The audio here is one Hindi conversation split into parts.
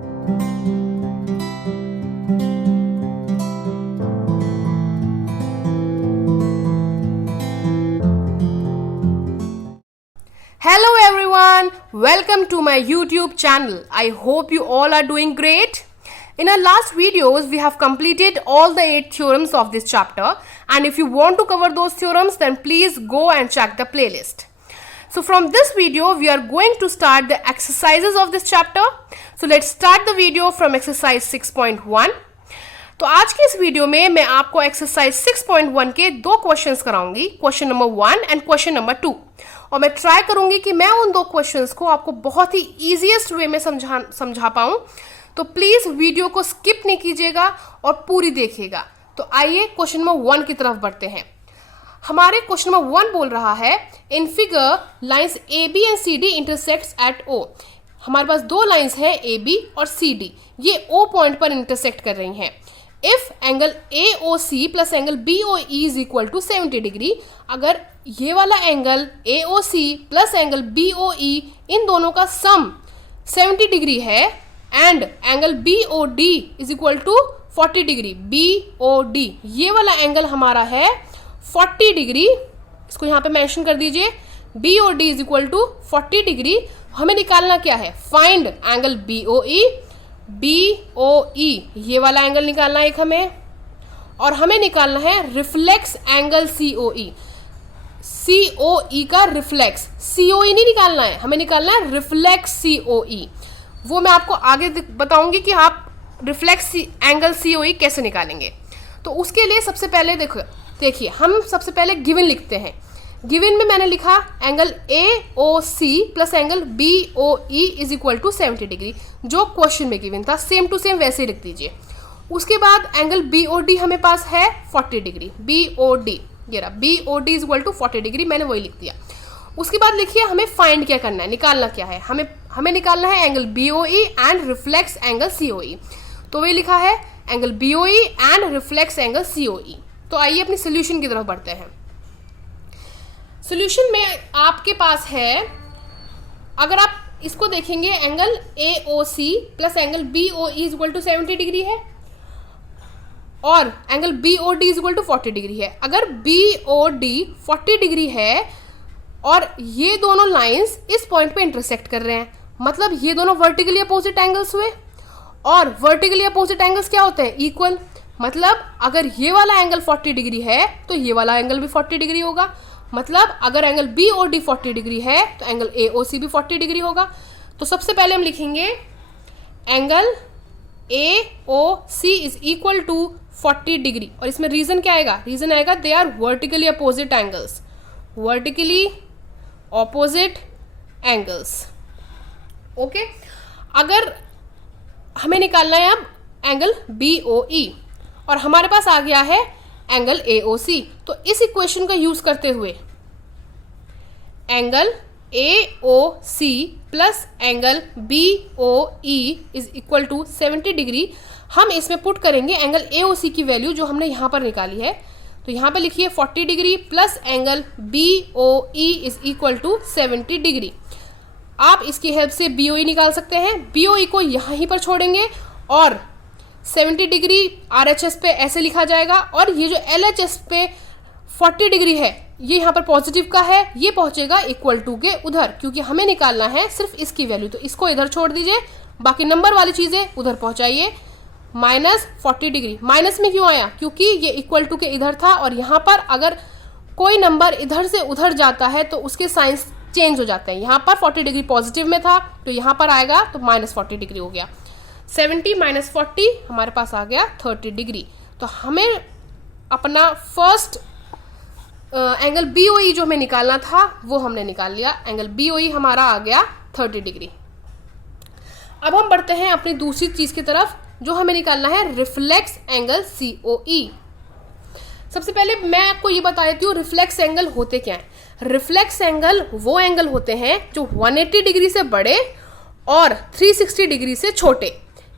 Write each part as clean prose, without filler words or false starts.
Hello everyone, welcome to my YouTube channel. I hope you all are doing great. In our last videos, we have completed all the 8 theorems of this chapter, and if you want to cover those theorems, then please go and check the playlist. So from this video, we are going to start the exercises of this chapter. So let's start the video from exercise 6.1. तो आज के इस वीडियो में मैं आपको एक्सरसाइज 6.1 के 2 क्वेश्चंस कराऊंगी, question number 1 and question number 2, और मैं ट्राई करूंगी कि मैं उन 2 क्वेश्चंस को आपको बहुत ही इजीएस्ट वे में समझा पाऊं। तो प्लीज वीडियो को स्किप नहीं कीजिएगा और पूरी देखिएगा। तो आइए क्वेश्चन नंबर 1 की तरफ बढ़ते हैं। हमारे क्वेश्चन नंबर 1 बोल रहा है, in figure lines A B and C D intersects at O. हमारे पास 2 लाइंस हैं ए बी और सी डी, ये ओ पॉइंट पर इंटरसेक्ट कर रही हैं। If angle AOC plus angle BOE is equal to 70 degree, अगर ये वाला angle AOC plus angle BOE इन दोनों का सम 70 डिग्री है and angle BOD is equal to 40 degree, BOD ये वाला एंगल हमारा है 40 डिग्री, इसको यहाँ पे मेंशन कर दीजिए, BOD is equal to 40 degree. हमें निकालना क्या है, फाइंड एंगल BOE ये वाला एंगल निकालना है एक हमें, और हमें निकालना है रिफ्लेक्स एंगल COE का रिफ्लेक्स, COE नहीं निकालना है, हमें निकालना है रिफ्लेक्स COE। वो मैं आपको आगे बताऊंगी कि आप रिफ्लेक्स एंगल COE कैसे निकालेंगे। तो उसके लिए सबसे पहले देखिए हम सबसे पहले गिवन लिखते हैं। गिवन में मैंने लिखा angle AOC plus angle BOE is equal to 70 degree, जो क्वेश्चन में गिवन था सेम टू सेम वैसे ही लिख दीजिए। उसके बाद एंगल BOD हमें पास है 40 डिग्री, BOD ये रहा, BOD is equal to 40 degree, मैंने वही लिख दिया। उसके बाद लिखिए हमें फाइंड क्या करना है, निकालना क्या है, हमें निकालना है angle BOE and reflex angle COE। तो वही लिखा है angle BOE and reflex angle COE। तो आइए अपनी सोल्यूशन की तरफ बढ़ते हैं। सोल्यूशन में आपके पास है, अगर आप इसको देखेंगे angle AOC plus angle BOE is equal to 70 degree है और angle BOD is equal to 40 degree है। अगर BOD 40 डिग्री है और ये दोनों लाइंस इस पॉइंट पे इंटरसेक्ट कर रहे हैं, मतलब ये दोनों वर्टिकली अपोजिट एंगल्स हुए, और वर्टिकली अपोजिट एंगल्स क्या होते हैं, इक्वल। मतलब अगर ये वाला एंगल 40 डिग्री है तो ये वाला एंगल भी 40 डिग्री होगा, मतलब अगर एंगल BOD 40 डिग्री है तो एंगल AOC भी 40 डिग्री होगा। तो सबसे पहले हम लिखेंगे angle AOC is equal to 40 degree, और इसमें रीजन क्या आएगा, रीजन आएगा they are vertically opposite angles, vertically opposite angles. Okay, अगर हमें निकालना है अब एंगल BOE और हमारे पास आ गया है एंगल AOC, तो इस इक्वेशन का यूज करते हुए angle AOC plus angle BOE is equal to 70 degree, हम इसमें पुट करेंगे एंगल AOC की वैल्यू जो हमने यहाँ पर निकाली है। तो यहाँ पे लिखिए 40 degree plus angle BOE is equal to 70 degree. आप इसकी हेल्प से BOE निकाल सकते हैं, BOE को यहाँ पर छोड़ेंगे और 70 डिग्री RHS पे ऐसे लिखा जाएगा, और ये जो LHS पे 40 डिग्री है ये यहाँ पर पॉजिटिव का है, ये पहुँचेगा इक्वल टू के उधर, क्योंकि हमें निकालना है सिर्फ इसकी वैल्यू, तो इसको इधर छोड़ दीजिए, बाकी नंबर वाली चीज़ें उधर पहुँचाइए। माइनस 40 डिग्री, माइनस में क्यों आया, क्योंकि ये इक्वल टू के इधर था, और यहाँ पर अगर कोई नंबर इधर से उधर जाता है तो उसके साइंस चेंज हो जाते हैं। यहाँ पर 40 डिग्री पॉजिटिव में था तो यहाँ पर आएगा तो माइनस 40 डिग्री हो गया, 70 माइनस 40 हमारे पास आ गया 30 डिग्री। तो हमें अपना फर्स्ट एंगल BOE जो हमें निकालना था वो हमने निकाल लिया, एंगल BOE हमारा आ गया 30 डिग्री। अब हम बढ़ते हैं अपनी दूसरी चीज़ की तरफ, जो हमें निकालना है रिफ्लेक्स एंगल COE। सबसे पहले मैं आपको ये बता देती हूँ रिफ्लेक्स एंगल होते क्या हैं। रिफ्लेक्स एंगल वो एंगल होते हैं जो 180 डिग्री से बड़े और 360 डिग्री से छोटे,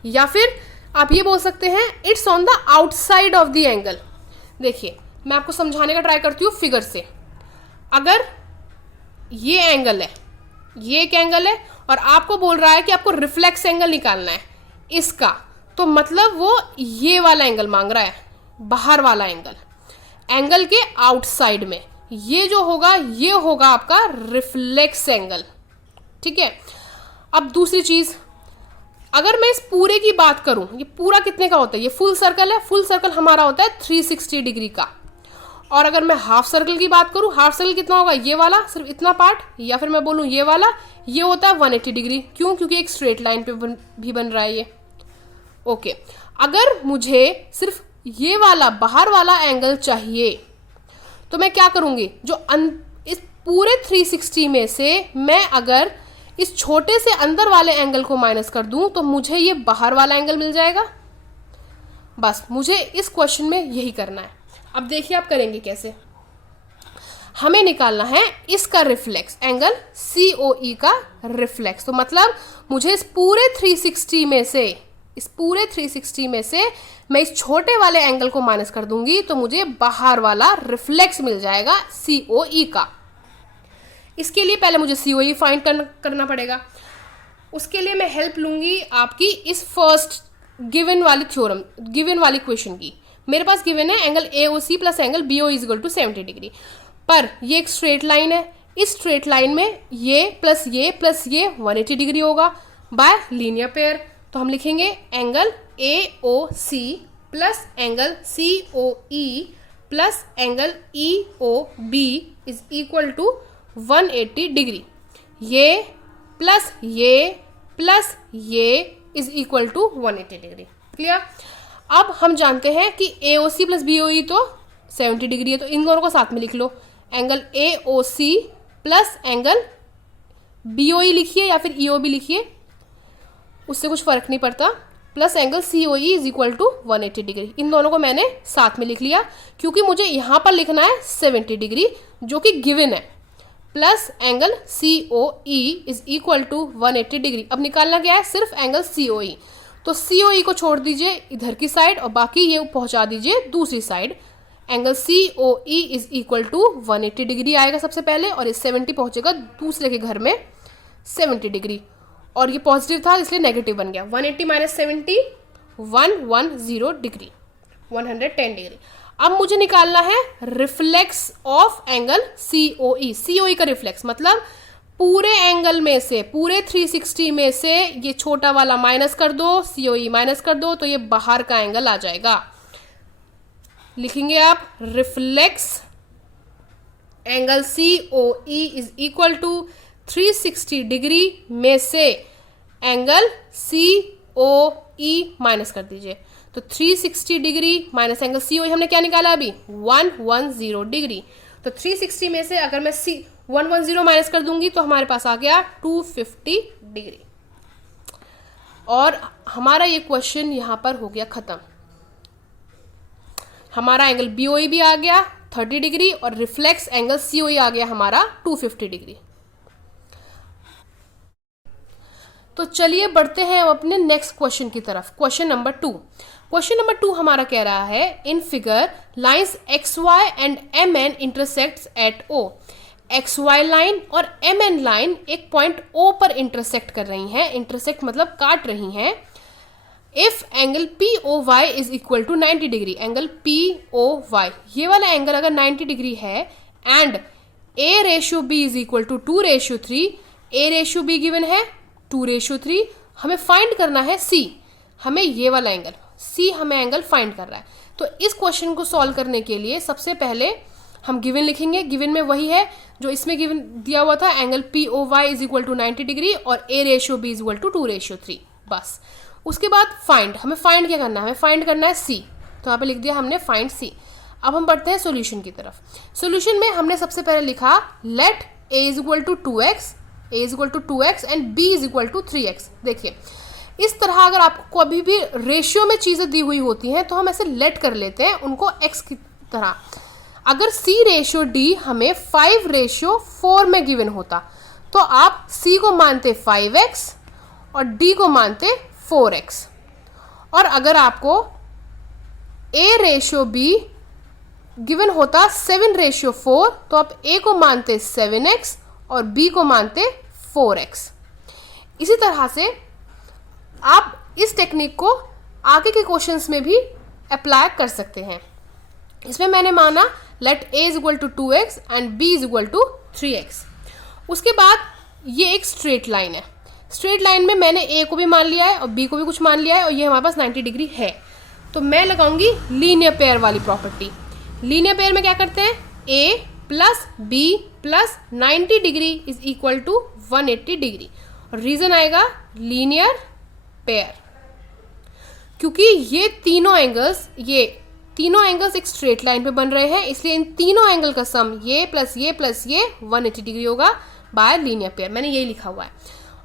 या फिर आप ये बोल सकते हैं it's on the outside of the angle. देखिए मैं आपको समझाने का ट्राई करती हूँ फिगर से। अगर ये एंगल है, ये एक एंगल है, और आपको बोल रहा है कि आपको रिफ्लेक्स एंगल निकालना है, इसका, तो मतलब वो ये वाला एंगल मांग रहा है, बाहर वाला एंगल, एंगल के आउटसाइड में। ये जो होगा ये होगा आपका रिफ्लेक्स एंगल, ठीक है। अब दूसरी चीज, अगर मैं इस पूरे की बात करूं, ये पूरा कितने का होता है, ये फुल सर्कल है, फुल सर्कल हमारा होता है 360 डिग्री का। और अगर मैं हाफ सर्कल की बात करूं, हाफ सर्कल कितना होगा, ये वाला सिर्फ इतना पार्ट, या फिर मैं बोलूं ये वाला, ये होता है 180 डिग्री। क्यों? क्योंकि एक स्ट्रेट लाइन पे भी बन रहा है ये। ओके, अगर मुझे सिर्फ ये वाला बाहर वाला एंगल चाहिए तो मैं क्या करूंगी, इस पूरे 360 में से मैं अगर इस छोटे से अंदर वाले एंगल को माइनस कर दूं तो मुझे ये बाहर वाला एंगल मिल जाएगा। बस मुझे इस क्वेश्चन में यही करना है। अब देखिए आप करेंगे कैसे। हमें निकालना है इसका रिफ्लेक्स एंगल, COE का रिफ्लेक्स। तो मतलब मुझे इस पूरे 360 में से मैं इस छोटे वाले एंगल को माइनस कर दूंगी तो मुझे बाहर वाला रिफ्लेक्स मिल जाएगा COE का। इसके लिए पहले मुझे COE फाइंड करना पड़ेगा। उसके लिए मैं हेल्प लूंगी आपकी इस फर्स्ट गिवन वाली थ्योरम, गिवन वाली क्वेश्चन की। मेरे पास गिवन है angle AOC plus angle BOE is equal to 70 degree, पर ये एक स्ट्रेट लाइन है। इस स्ट्रेट लाइन में ये प्लस ये 180 डिग्री होगा बाय लीनियर पेयर। तो हम लिखेंगे angle AOC plus angle COE plus angle EOB is equal to 180 degree. ये प्लस ये is equal to 180 degree. Clear? अब हम जानते हैं कि AOC प्लस BOE तो 70 डिग्री है, तो इन दोनों को साथ में लिख लो। Angle AOC plus angle BOE लिखिए या फिर EOB लिखिए, उससे कुछ फर्क नहीं पड़ता, plus angle COE is equal to 180 degree. इन दोनों को मैंने साथ में लिख लिया क्योंकि मुझे यहाँ पर लिखना है 70 डिग्री जो कि गिवन है, plus angle COE is equal to 180 degree. अब निकालना क्या है, सिर्फ एंगल COE। तो COE को छोड़ दीजिए इधर की साइड और बाकी ये पहुंचा दीजिए दूसरी side. Angle COE is equal to 180 degree आएगा सबसे पहले, और ये 70 पहुंचेगा दूसरे के घर में 70 डिग्री, और ये पॉजिटिव था इसलिए नेगेटिव बन गया। 180 माइनस 70 110 डिग्री, 110 डिग्री। अब मुझे निकालना है reflex of angle COE। COE का रिफ्लेक्स मतलब पूरे एंगल में से, पूरे 360 में से ये छोटा वाला माइनस कर दो, COE माइनस कर दो, तो ये बाहर का एंगल आ जाएगा। लिखेंगे आप reflex angle COE is equal to 360 degree में से एंगल COE माइनस कर दीजिए। तो 360 डिग्री माइनस एंगल COE हमने क्या निकाला अभी, 110 डिग्री। तो 360 में से अगर मैं 110 माइनस कर दूंगी तो हमारे पास आ गया 250 डिग्री। और हमारा ये क्वेश्चन यहां पर हो गया खत्म। हमारा एंगल BOE भी आ गया 30 डिग्री और रिफ्लेक्स एंगल COE आ गया हमारा 250 डिग्री। तो चलिए बढ़ते हैं अब अपने नेक्स्ट क्वेश्चन की तरफ। Question number 2। क्वेश्चन नंबर 2 हमारा कह रहा है in figure lines XY and MN intersects at O। XY line और MN लाइन एक पॉइंट O पर इंटरसेक्ट कर रही हैं। इंटरसेक्ट मतलब काट रही हैं। If angle POY is equal to 90 degree, angle POY ये वाला एंगल अगर 90 डिग्री है and A/B is equal to 2/3, A/B given है 2/3, हमें फाइंड करना है C। हमें ये वाला एंगल C हमें एंगल फाइंड कर रहा है। तो इस क्वेश्चन को सॉल्व करने के लिए सबसे पहले हम गिवन लिखेंगे। गिवन में वही है जो इसमें गिवन दिया हुआ था, angle POY is equal to 90 degree और A/B इज इक्वल टू 2/3। बस उसके बाद फाइंड, हमें फाइंड क्या करना है, हमें फाइंड करना है C। तो यहाँ पे लिख दिया हमने फाइंड C। अब हम बढ़ते हैं सॉल्यूशन की तरफ। सॉल्यूशन में हमने सबसे पहले लिखा let A is equal to 2x and B is equal to 3x। देखिए इस तरह अगर आपको कभी भी रेशियो में चीज़ें दी हुई होती हैं तो हम ऐसे लेट कर लेते हैं उनको x की तरह। अगर C/D हमें 5/4 में गिवन होता तो आप C को मानते 5x और D को मानते 4x, और अगर आपको A/B गिवन होता 7/4 तो आप A को मानते 7x और B को मानते 4x। इसी तरह से आप इस टेक्निक को आगे के क्वेश्चंस में भी अप्लाई कर सकते हैं। इसमें मैंने माना let a is equal to 2x and b is equal to 3x। उसके बाद ये एक स्ट्रेट लाइन है। स्ट्रेट लाइन में मैंने a को भी मान लिया है और b को भी कुछ मान लिया है और ये हमारे पास 90 डिग्री है। तो मैं लगाऊंगी लीनियर पेयर वाली प्रॉपर्टी। लीनियर पेयर में क्या करते हैं, a plus b plus 90 degree is equal to 180 degree. और रीजन आएगा लीनियर पेयर, क्योंकि ये तीनों एंगल्स एक स्ट्रेट लाइन पे बन रहे हैं, इसलिए इन तीनों एंगल का सम ये प्लस ये 180 डिग्री होगा बाय लीनियर पेयर। मैंने यही लिखा हुआ है।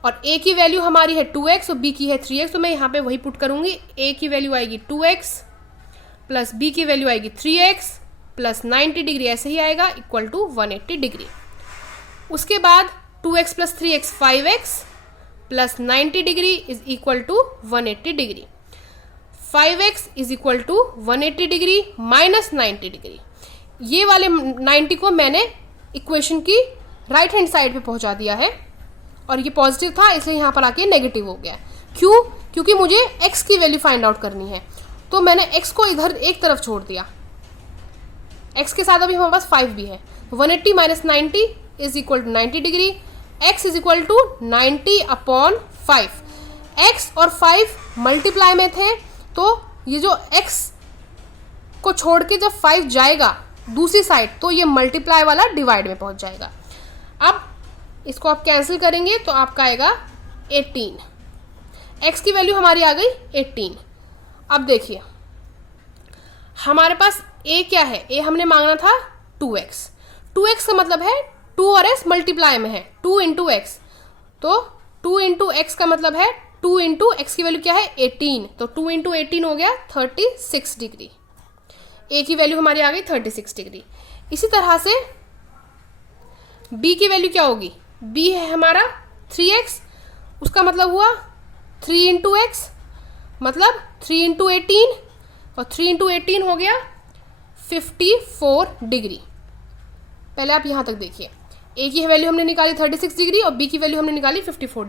और a की वैल्यू हमारी है 2x और b की है 3x, तो मैं यहाँ पे वही पुट करूंगी। a की वैल्यू आएगी 2x प्लस b की वैल्यू आएगी 3x प्लस 90 डिग्री ऐसे ही आएगा इक्वल टू 180 डिग्री। उसके बाद 2x plus 3x 5x plus 90 degree is equal to 180 degree. 5x is equal to 180 degree minus 90 degree. ये वाले 90 को मैंने इक्वेशन की राइट हैंड साइड पे पहुंचा दिया है और ये पॉजिटिव था इसलिए यहाँ पर आके नेगेटिव हो गया। क्यों? क्योंकि मुझे x की वैल्यू फाइंड आउट करनी है, तो मैंने x को इधर एक तरफ छोड़ दिया। x के साथ अभी हमारे पास 5 भी है। 180 minus 90 is equal to 90 degree. x is equal to 90 upon 5। x और 5 मल्टीप्लाई में थे, तो ये जो x को छोड़ के जब 5 जाएगा दूसरी साइड तो ये मल्टीप्लाई वाला डिवाइड में पहुंच जाएगा। अब इसको आप कैंसिल करेंगे तो आपका आएगा 18। x की वैल्यू हमारी आ गई 18। अब देखिए हमारे पास a क्या है, a हमने मांगना था 2x। 2x का मतलब है 2 और s मल्टीप्लाई में है, 2 इंटू एक्स। तो 2 इंटू एक्स का मतलब है 2 इंटू एक्स की वैल्यू क्या है 18, तो 2 इंटू 18 हो गया 36 डिग्री। a की वैल्यू हमारी आ गई 36 डिग्री। इसी तरह से b की वैल्यू क्या होगी, b है हमारा 3x, उसका मतलब हुआ 3 इंटू एक्स मतलब 3 इंटू 18 और 3 इंटू 18 हो गया 54 डिग्री। पहले आप यहाँ तक देखिए, a की वैल्यू हमने निकाली 36 डिग्री और b की वैल्यू हमने निकाली 54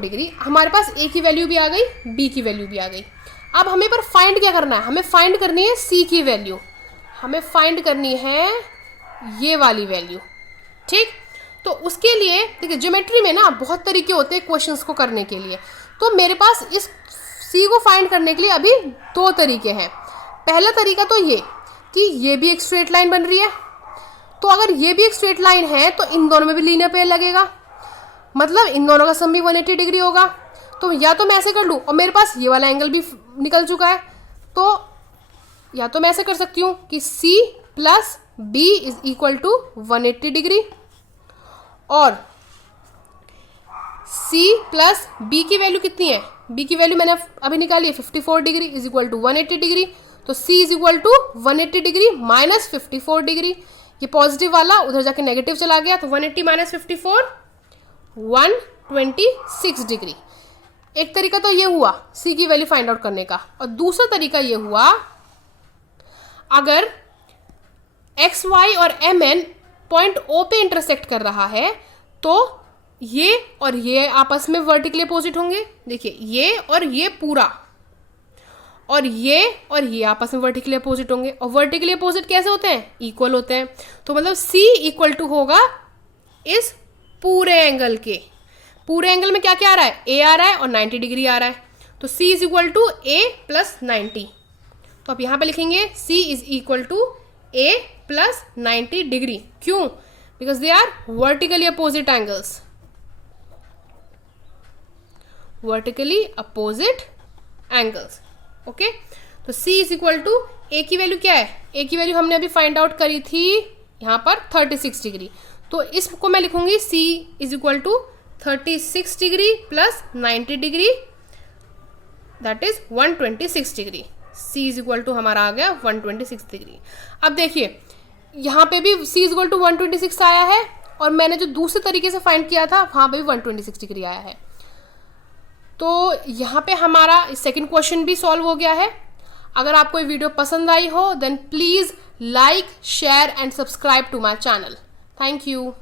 डिग्री। हमारे पास a की वैल्यू भी आ गई, b की वैल्यू भी आ गई। अब हमें पर फाइंड क्या करना है, हमें फाइंड करनी है c की वैल्यू, हमें फाइंड करनी है ये वाली वैल्यू। ठीक, तो उसके लिए देखिए ज्योमेट्री में ना बहुत तरीके होते हैं क्वेश्चंस को करने के लिए। तो मेरे पास इस c को फाइंड करने के लिए अभी 2 तरीके हैं। पहला तरीका तो ये कि ये भी एक स्ट्रेट लाइन बन रही है, तो अगर ये भी एक स्ट्रेट लाइन है तो इन दोनों में भी लीनियर पेयर लगेगा, मतलब इन दोनों का सम भी 180 डिग्री होगा। तो या तो मैं ऐसे कर लूँ और मेरे पास ये वाला एंगल भी निकल चुका है, तो या तो मैं ऐसे कर सकती हूँ कि c plus b is equal to 180 degree और c प्लस b की वैल्यू कितनी है, b की वैल्यू मैंने अभी निकाली है 54 degree is equal to 180 degree. तो c is equal to 180 degree minus 54 degree. ये पॉजिटिव वाला उधर जाके नेगेटिव चला गया, तो 180 माइनस 54 126 डिग्री। एक तरीका तो ये हुआ c की वैल्यू फाइंड आउट करने का, और दूसरा तरीका ये हुआ अगर एक्स वाई और mn पॉइंट O पे इंटरसेक्ट कर रहा है तो ये और ये आपस में वर्टिकली अपोजिट होंगे। देखिए ये और ये पूरा, और ये आपस में वर्टिकली अपोजिट होंगे। और वर्टिकली अपोजिट कैसे होते हैं, इक्वल होते हैं। तो मतलब c इक्वल टू होगा इस पूरे एंगल के, पूरे एंगल में क्या क्या आ रहा है, a आ रहा है और 90 डिग्री आ रहा है। तो c is equal to a plus 90। तो आप यहाँ पे लिखेंगे c is equal to a plus 90 degree. क्यों? Because they are vertically opposite angles, vertically opposite angles. Okay, तो c is equal to a की वैल्यू क्या है, a की वैल्यू हमने अभी फाइंड आउट करी थी यहाँ पर 36 डिग्री। तो इसको मैं लिखूंगी c is equal to 36 degree plus 90 degree, that is 126 degree. c is equal to हमारा आ गया 126 डिग्री। अब देखिए यहाँ पे भी c इज इक्वल टू 126 आया है, और मैंने जो दूसरे तरीके से फाइंड किया था वहाँ पे भी 126 डिग्री आया है। तो यहाँ पे हमारा सेकंड क्वेश्चन भी सॉल्व हो गया है। अगर आपको ये वीडियो पसंद आई हो then please like, share and subscribe to my channel. Thank you.